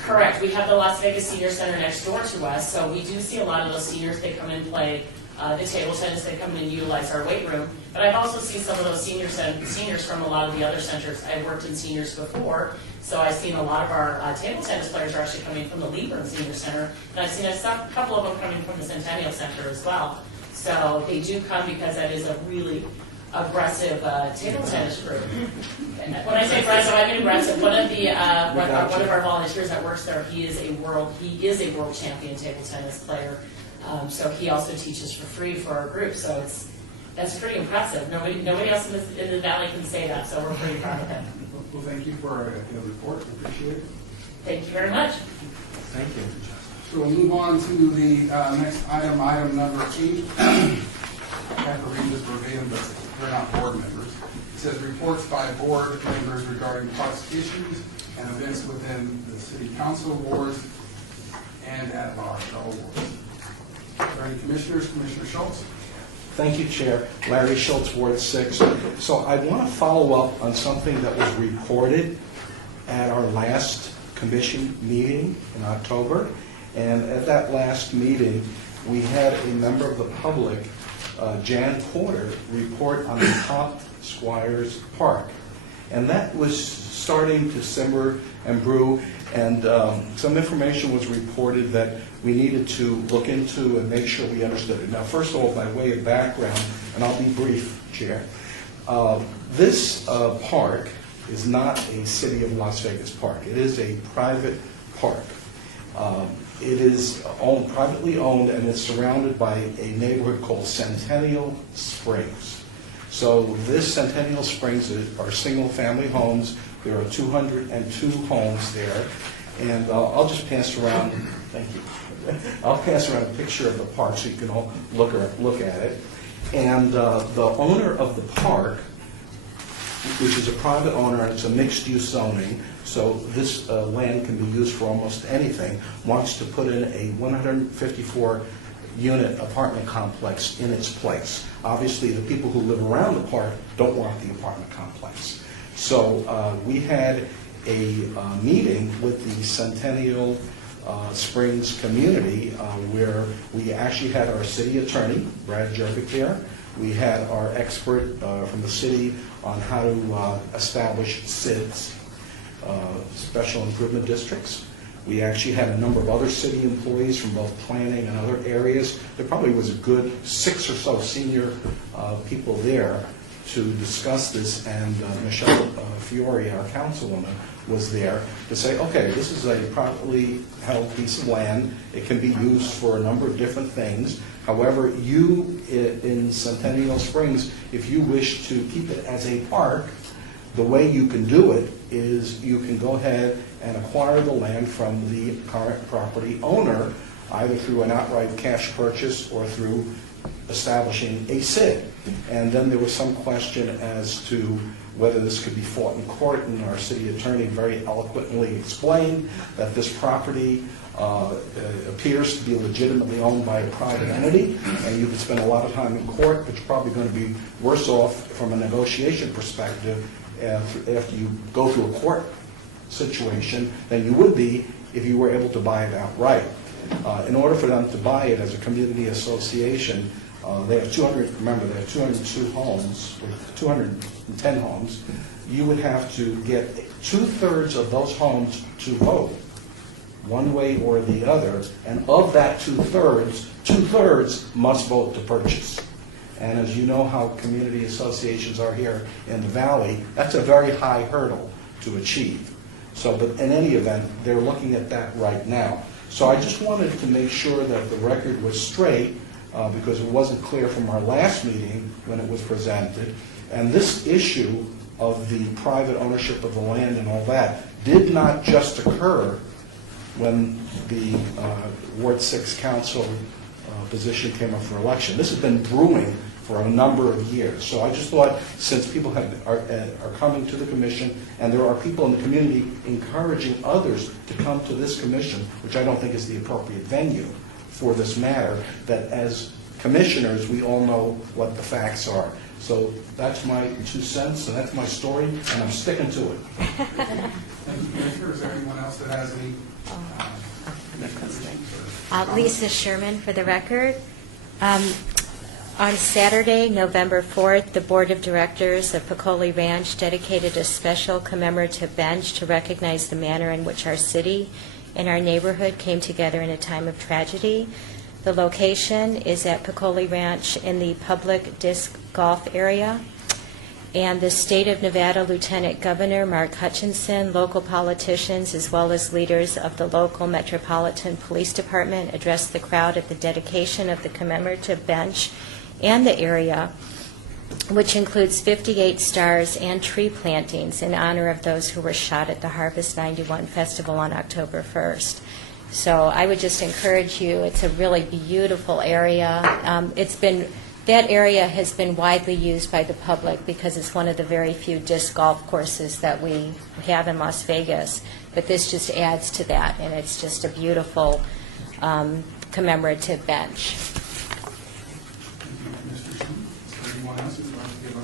Correct. We have the Las Vegas Senior Center next door to us, so we do see a lot of those seniors. They come in and play the table tennis. They come in and utilize our weight room. But I've also seen some of those seniors from a lot of the other centers. I've worked in seniors before, so I've seen a lot of our table tennis players are actually coming from the Lieberman Senior Center, and I've seen a couple of them coming from the Centennial Center as well. So they do come because that is a really aggressive table tennis group. When I say aggressive, I mean aggressive. One of our volunteers that works there, he is a world champion table tennis player. So he also teaches for free for our group. So that's pretty impressive. Nobody else in the valley can say that. So we're pretty proud of him. Well, thank you for the report. I appreciate it. Thank you very much. Thank you. So we'll move on to the next item, item number 8. I have to read this verbatim, but they're not board members. It says reports by board members regarding parks issues and events within the city council awards and at large, all awards. Are there any commissioners? Commissioner Schultz? Thank you, Chair. Larry Schultz, Ward 6. So I want to follow up on something that was reported at our last commission meeting in October. And at that last meeting, we had a member of the public, Jan Porter, report on the Top Squires Park. And that was starting to simmer and brew, and some information was reported that we needed to look into and make sure we understood it. Now, first of all, by way of background, and I'll be brief, Chair, this park is not a City of Las Vegas park. It is a private park. It is privately owned, and it's surrounded by a neighborhood called Centennial Springs. So this Centennial Springs are single-family homes. There are 202 homes there. And I'll just pass around, thank you. I'll pass around a picture of the park so you can all look at it. And the owner of the park, which is a private owner, and it's a mixed-use zoning, so this land can be used for almost anything, wants to put in a 154-unit apartment complex in its place. Obviously, the people who live around the park don't want the apartment complex. So we had a meeting with the Centennial Springs community where we actually had our city attorney, Brad Jervik, there. We had our expert from the city on how to establish SIDs, Special Improvement Districts. We actually had a number of other city employees from both planning and other areas. There probably was a good 6 or so senior people there to discuss this, and Michelle Fiore, our councilwoman, was there to say, okay, this is a privately held piece of land. It can be used for a number of different things. However, you in Centennial Springs, if you wish to keep it as a park, the way you can do it is you can go ahead and acquire the land from the current property owner, either through an outright cash purchase or through establishing a SID. And then there was some question as to whether this could be fought in court, and our city attorney very eloquently explained that this property appears to be legitimately owned by a private entity, and you could spend a lot of time in court, but you're probably going to be worse off from a negotiation perspective after you go through a court situation than you would be if you were able to buy it outright. In order for them to buy it as a community association, they have 202 homes, with 210 homes. You would have to get 2/3 of those homes to vote, one way or the other, and of that 2/3, 2/3 must vote to purchase. And as you know how community associations are here in the Valley, that's a very high hurdle to achieve. So, but in any event, they're looking at that right now. So I just wanted to make sure that the record was straight, because it wasn't clear from our last meeting when it was presented. And this issue of the private ownership of the land and all that did not just occur when the Ward 6 Council position came up for election. This has been brewing for a number of years. So I just thought, since people are coming to the commission, and there are people in the community encouraging others to come to this commission, which I don't think is the appropriate venue for this matter, that as commissioners, we all know what the facts are. So that's my 2 cents, and that's my story, and I'm sticking to it. Thank you, Commissioner. Is there anyone else that has any? Lisa Sherman, for the record. On Saturday, November 4th, the Board of Directors of Piccoli Ranch dedicated a special commemorative bench to recognize the manner in which our city and our neighborhood came together in a time of tragedy. The location is at Piccoli Ranch in the public disc golf area. And the State of Nevada Lieutenant Governor Mark Hutchinson, local politicians, as well as leaders of the local Metropolitan Police Department addressed the crowd at the dedication of the commemorative bench and the area, which includes 58 stars and tree plantings in honor of those who were shot at the Harvest 91 Festival on October 1st. So I would just encourage you, it's a really beautiful area. That area has been widely used by the public because it's one of the very few disc golf courses that we have in Las Vegas. But this just adds to that, and it's just a beautiful commemorative bench. Thank you, Mr. Sherman. Is there anyone else who'd like to give a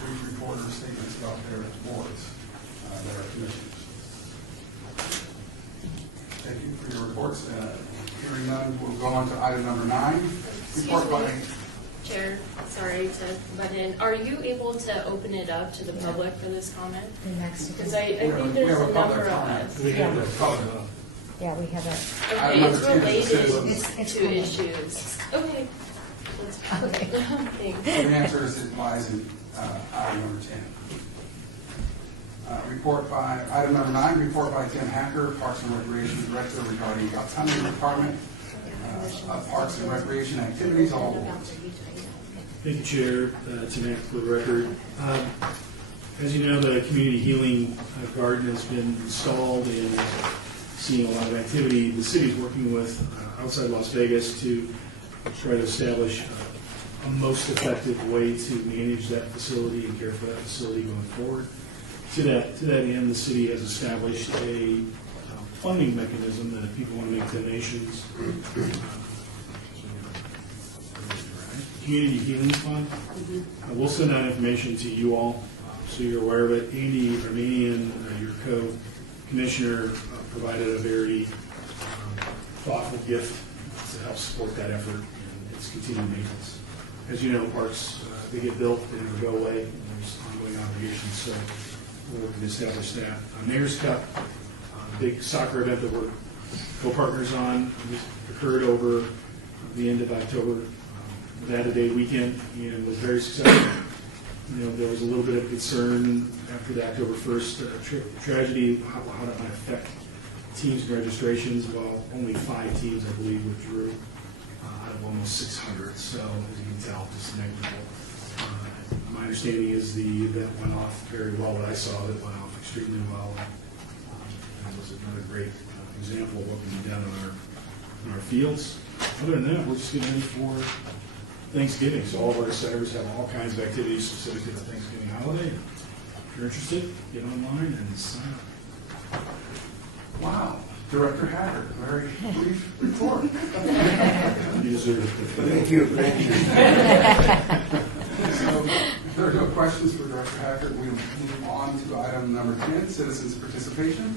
brief report or statements about their boards, their commissioners? Thank you for your reports. Hearing none, we'll go on to item number 9. Report by Chair, sorry to butt in. Are you able to open it up to the public for this comment? Because I think there's a number of us. We have a public. Yeah, we have a... Okay, it's related It's to issues. Okay. That's fine. Thanks. The answer is it lies in item number 10. Report by, item number 9, report by Tim Hacker, Parks and Recreation Director, regarding upcoming Department of Parks and Recreation activities, all boards. Thank you, Chair. Tim Hacker for the record. As you know, the community healing garden has been installed and seeing a lot of activity. The city is working with outside Las Vegas to try to establish a most effective way to manage that facility and care for that facility going forward. To that end, the city has established a funding mechanism that if people want to make donations, Community Healing Fund. We'll send out information to you all so you're aware of it. Andy Armenian, your co-commissioner, provided a very thoughtful gift to help support that effort and its continued maintenance. As you know, parks, they get built, they never go away, and there's ongoing obligations, so we're looking to establish that. Mayor's Cup, big soccer event that we're co-partners on, this occurred over the end of October, that a day weekend, and was very successful. You know, there was a little bit of concern after the October 1st tragedy, how that might affect teams and registrations. Well, only 5 teams, I believe, withdrew out of almost 600. So, as you can tell, just negligible. My understanding is the event went off very well. What I saw, it went off extremely well. It was another great example of what can be done in our fields. Other than that, we're just getting ready for Thanksgiving, so all of our centers have all kinds of activities specific to the Thanksgiving holiday. If you're interested, get online and sign up. Wow, Director Haggard, very brief report. You deserve it. Thank you, thank you. So, if there are no questions for Director Haggard, we move on to item number 10, citizens participation.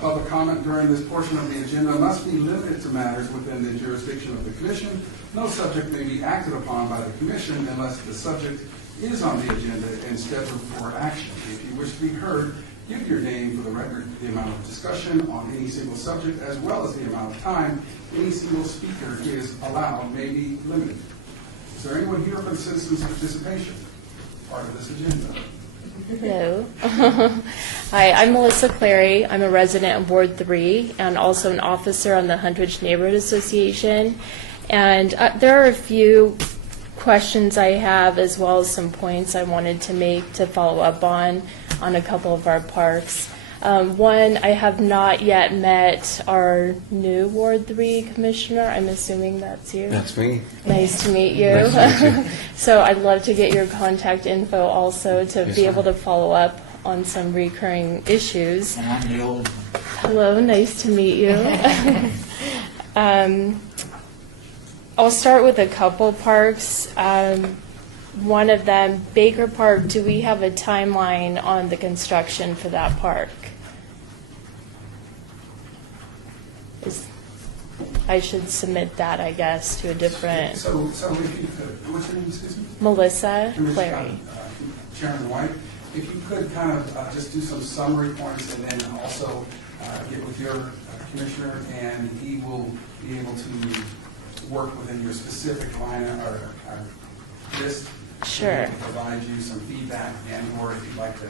Public comment during this portion of the agenda must be limited to matters within the jurisdiction of the Commission. No subject may be acted upon by the Commission unless the subject is on the agenda and scheduled for action. If you wish to be heard, give your name for the record, the amount of discussion on any single subject, as well as the amount of time any single speaker is allowed may be limited. Is there anyone here for the citizens' participation part of this agenda? Hello. Hi, I'm Melissa Clary. I'm a resident of Ward 3 and also an officer on the Huntridge Neighborhood Association. And there are a few questions I have as well as some points I wanted to make to follow up on a couple of our parks. One, I have not yet met our new Ward 3 commissioner. I'm assuming that's you. That's me. Nice to meet you. Nice to meet you. So I'd love to get your contact info also to Yes, be ma'am. able to follow up on some recurring issues. And I'm the old. Hello, nice to meet you. I'll start with a couple parks. One of them, Baker Park, do we have a timeline on the construction for that park? I should submit that, I guess, to a different, So if you could, what's your name, excuse me? Melissa Clary. Commissioner, Chairman White, if you could kind of just do some summary points and then also get with your commissioner and he will be able to work within your specific line or list. Sure. And he can provide you some feedback and or if you'd like to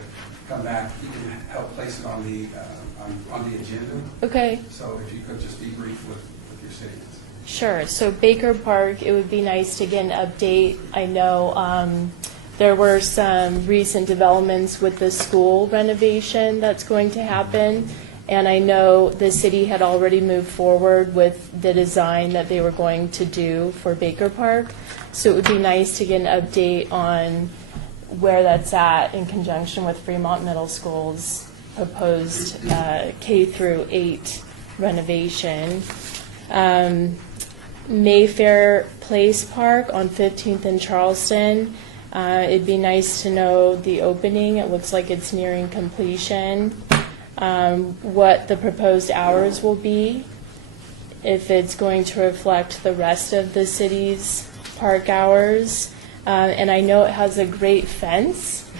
come back, he can help place it on the agenda. Okay. So if you could just be brief with your statements. Sure. So Baker Park, it would be nice to get an update. I know there were some recent developments with the school renovation that's going to happen. And I know the city had already moved forward with the design that they were going to do for Baker Park. So it would be nice to get an update on where that's at in conjunction with Fremont Middle School's proposed K through 8 renovation. Mayfair Place Park on 15th and Charleston. It'd be nice to know the opening. It looks like it's nearing completion. What the proposed hours will be, if it's going to reflect the rest of the city's park hours. And I know it has a great fence.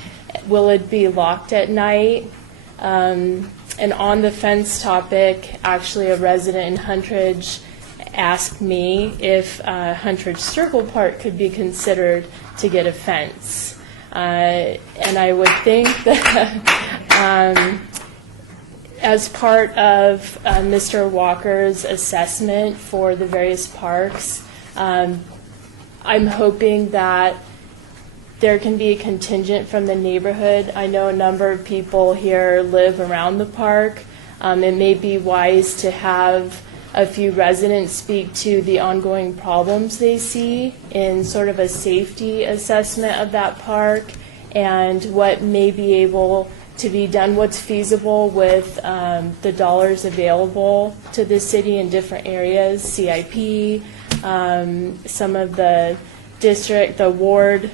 Will it be locked at night? And on the fence topic, actually a resident in Huntridge asked me if Huntridge Circle Park could be considered to get a fence. And I would think that as part of Mr. Walker's assessment for the various parks, I'm hoping that there can be a contingent from the neighborhood. I know a number of people here live around the park. It may be wise to have a few residents speak to the ongoing problems they see in sort of a safety assessment of that park and what may be able to be done, what's feasible with the dollars available to the city in different areas, CIP, some of the district, the ward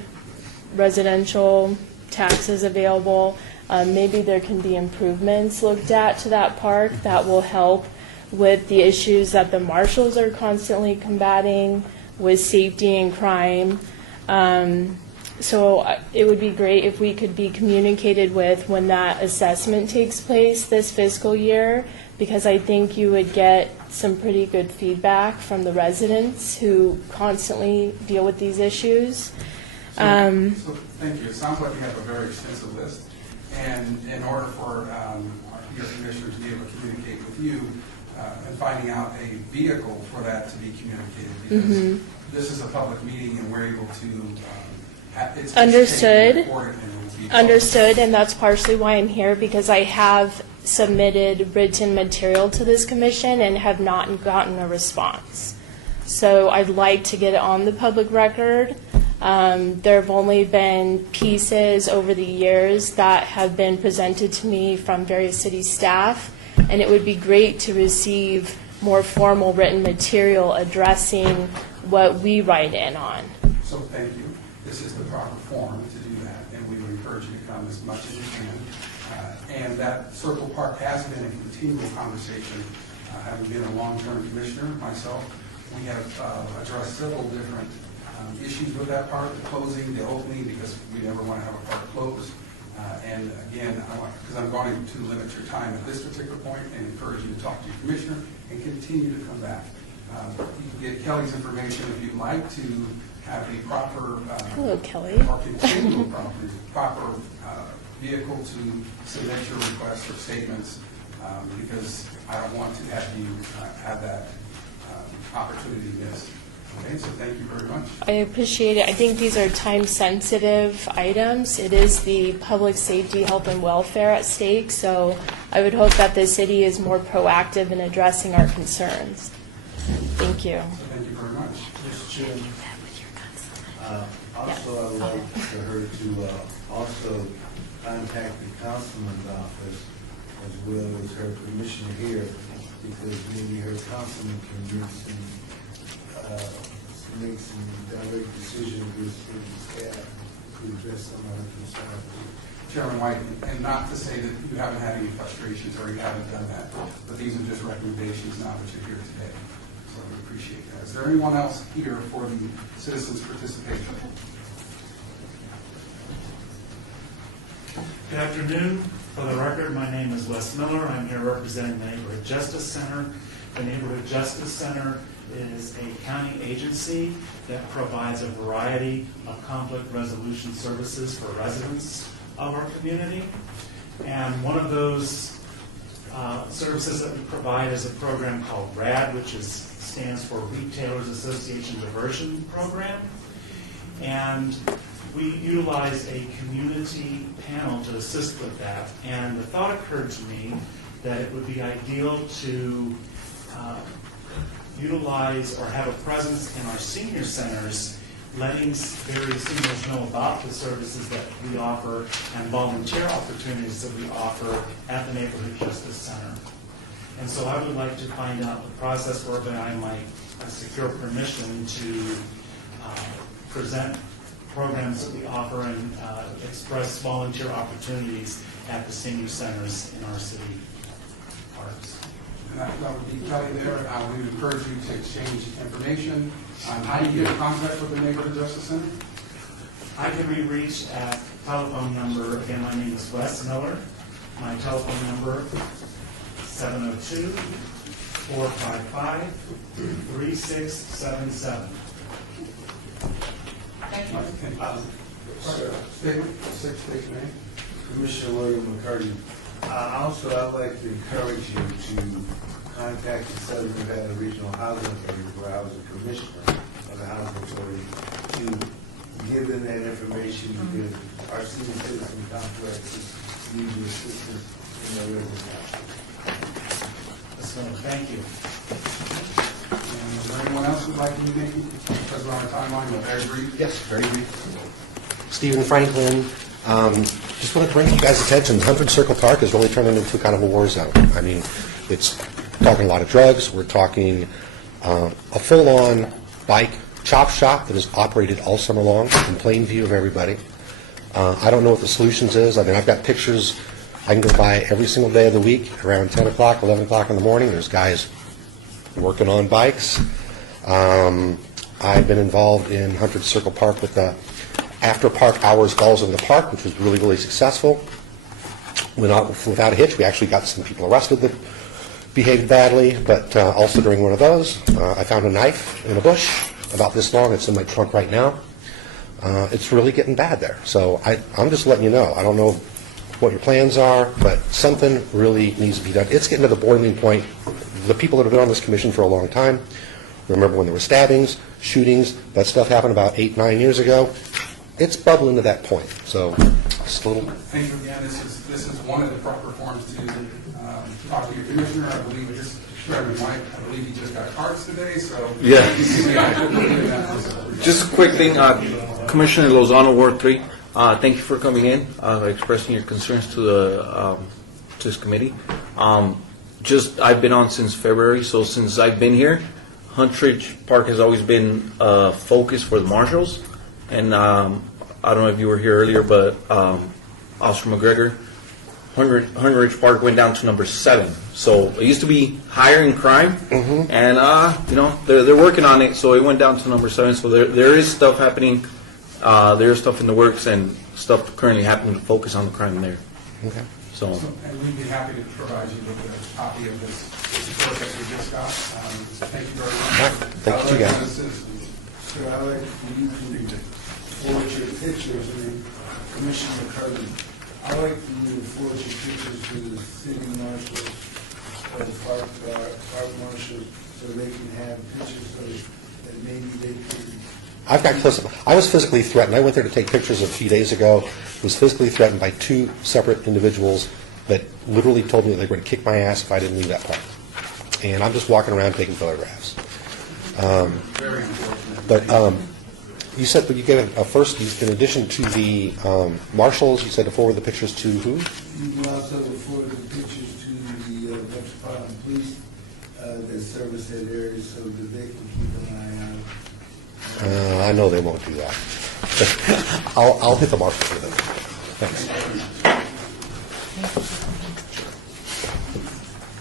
residential taxes available. Maybe there can be improvements looked at to that park that will help with the issues that the marshals are constantly combating with safety and crime. So it would be great if we could be communicated with when that assessment takes place this fiscal year, because I think you would get some pretty good feedback from the residents who constantly deal with these issues. So thank you. It sounds like you have a very extensive list. And in order for your commissioners to be able to communicate with you and finding out a vehicle for that to be communicated, because this is a public meeting and we're able to, it's Understood. recorded and it will be Understood, and that's partially why I'm here, because I have submitted written material to this commission and have not gotten a response. So I'd like to get it on the public record. There have only been pieces over the years that have been presented to me from various city staff, and it would be great to receive more formal written material addressing what we write in on. So thank you. This is the proper forum to do that, and we would encourage you to come as much as you can. And that Circle Park has been a continual conversation. Having been a long-term commissioner myself, we have addressed several different issues with that park, the closing, the opening, because we never want to have a park closed. And again, because I'm going to limit your time at this particular point and encourage you to talk to your commissioner and continue to come back. You can get Kelly's information if you'd like to have a proper Hello, Kelly. or continual proper vehicle to submit your requests or statements, because I don't want to have you have that opportunity missed. Okay, so thank you very much. I appreciate it. I think these are time-sensitive items. It is the public safety, health, and welfare at stake, so I would hope that the city is more proactive in addressing our concerns. Thank you. So thank you very much. Mr. Chairman, also I would like for her to also contact the councilman's office as well as her commissioner here, because maybe her councilman can make some direct decisions with the staff to address some of the concerns. Chairman White, and not to say that you haven't had any frustrations or you haven't done that, but these are just recommendations now that you're here today. So we appreciate that. Is there anyone else here for the citizens' participation? Good afternoon. For the record, my name is Wes Miller. I'm here representing the Neighborhood Justice Center. The Neighborhood Justice Center is a county agency that provides a variety of conflict resolution services for residents of our community. And one of those services that we provide is a program called RAD, which stands for Retailers Association Diversion Program. And we utilize a community panel to assist with that. And the thought occurred to me that it would be ideal to utilize or have a presence in our senior centers, letting various seniors know about the services that we offer and volunteer opportunities that we offer at the Neighborhood Justice Center. And so I would like to find out the process whereby I might secure permission to present programs that we offer and express volunteer opportunities at the senior centers in our city parks. And that would be Kelly there. We would encourage you to exchange information on how you get in contact with the Neighborhood Justice Center. I can be reached at telephone number, again, my name is Wes Miller. My telephone number, 702-455-3677. Thank you. Statement. Commissioner William McCurdy, also I'd like to encourage you to contact the Southern Nevada Regional Housing Authority, where I was a commissioner of the Housing Authority, to give them that information, because our senior citizen complexes need your assistance in their residence. Thank you. And is there anyone else who'd like to make it? Because we're on a timeline, we're very brief. Yes, very brief. Stephen Franklin. Just want to bring you guys' attention. 100 Circle Park is really turning into kind of a war zone. I mean, it's talking a lot of drugs. We're talking a full-on bike chop shop that is operated all summer long in plain view of everybody. I don't know what the solutions is. I mean, I've got pictures I can go by every single day of the week around 10 o'clock, 11 o'clock in the morning. There's guys working on bikes. I've been involved in Huntridge Circle Park with the after-park hours calls in the park, which was really, really successful. Without a hitch. We actually got some people arrested that behaved badly, but also during one of those, I found a knife in a bush about this long. It's in my trunk right now. It's really getting bad there. So I'm just letting you know. I don't know what your plans are, but something really needs to be done. It's getting to the boiling point. The people that have been on this commission for a long time remember when there were stabbings, shootings, that stuff happened about 8-9 years ago. It's bubbling to that point. So just a little. Thank you again. This is one of the proper forms to talk to your commissioner. I believe it is Chairman White. I believe he just got cards today, so Yeah. I believe that. Just a quick thing, Commissioner Lozano, Ward 3, thank you for coming in, expressing your concerns to this committee. I've been on since February, so since I've been here, Huntridge Park has always been a focus for the marshals, and I don't know if you were here earlier, but Officer McGregor, Huntridge Park went down to number 7. So it used to be higher in crime, and they're working on it. So it went down to number 7. So there is stuff happening. There is stuff in the works and stuff currently happening to focus on the crime there. Okay. So And we'd be happy to provide you with a copy of this report that we just got. Thank you very much. Thank you, guys. Sir, I'd like for you to forward your pictures, and Commissioner Kirby, I'd like for you to forward your pictures to the city marshals or the park marshals so they can have pictures so that maybe they could. I've got clips. I was physically threatened. I went there to take pictures a few days ago. Was physically threatened by 2 separate individuals that literally told me that they were going to kick my ass if I didn't leave that park. And I'm just walking around taking photographs. Very unfortunate. But you said that you gave a first, in addition to the marshals, you said to forward the pictures to who? You can also forward the pictures to the Metropolitan Police that service that area so that they can keep an eye out. I know they won't do that. I'll hit the marshals with it. Thanks.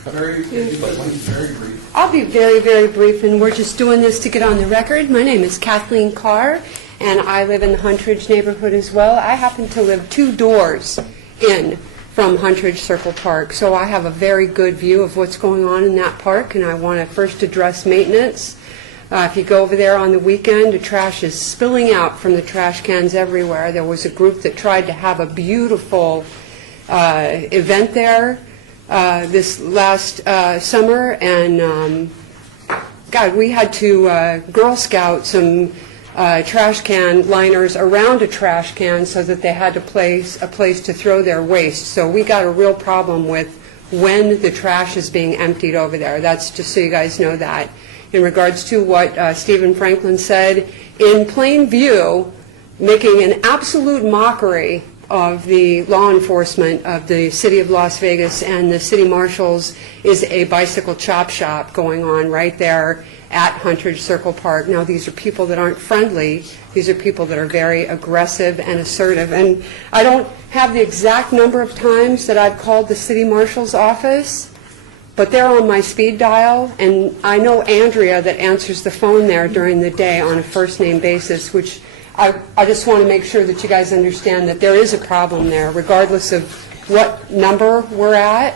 Very brief. I'll be very, very brief, and we're just doing this to get on the record. My name is Kathleen Carr, and I live in the Huntridge neighborhood as well. I happen to live 2 doors in from Huntridge Circle Park, so I have a very good view of what's going on in that park, and I want to first address maintenance. If you go over there on the weekend, the trash is spilling out from the trash cans everywhere. There was a group that tried to have a beautiful event there this last summer, and God, we had to Girl Scout some trash can liners around a trash can so that they had a place to throw their waste. So we got a real problem with when the trash is being emptied over there. That's just so you guys know that. In regards to what Stephen Franklin said, in plain view, making an absolute mockery of the law enforcement of the city of Las Vegas and the city marshals is a bicycle chop shop going on right there at Huntridge Circle Park. Now, these are people that aren't friendly. These are people that are very aggressive and assertive. And I don't have the exact number of times that I've called the city marshal's office, but they're on my speed dial, and I know Andrea that answers the phone there during the day on a first-name basis, which I just want to make sure that you guys understand that there is a problem there, regardless of what number we're at.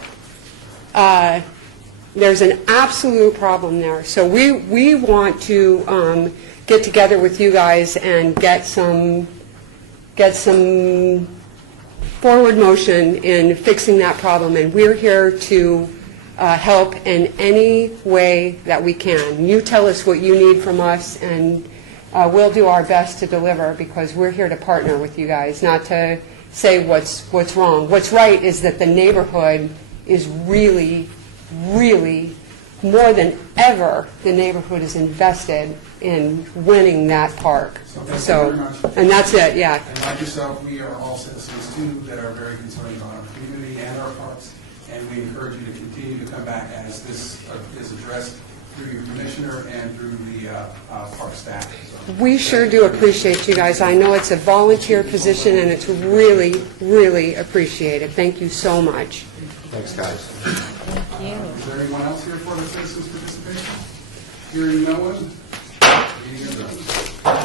There's an absolute problem there. So we want to get together with you guys and get some forward motion in fixing that problem, and we're here to help in any way that we can. You tell us what you need from us, and we'll do our best to deliver, because we're here to partner with you guys, not to say what's wrong. What's right is that the neighborhood is really, really, more than ever, the neighborhood is invested in winning that park. Thank you very much. And that's it, yeah. And like yourself, we are all citizens too that are very concerned about our community and our parks, and we encourage you to continue to come back as this is addressed through your commissioner and through the park staff. So, We sure do appreciate you guys. I know it's a volunteer position, and it's really, really appreciated. Thank you so much. Thanks, guys. Thank you. Is there anyone else here for the citizens' participation? Hearing no one, Meeting adjourned.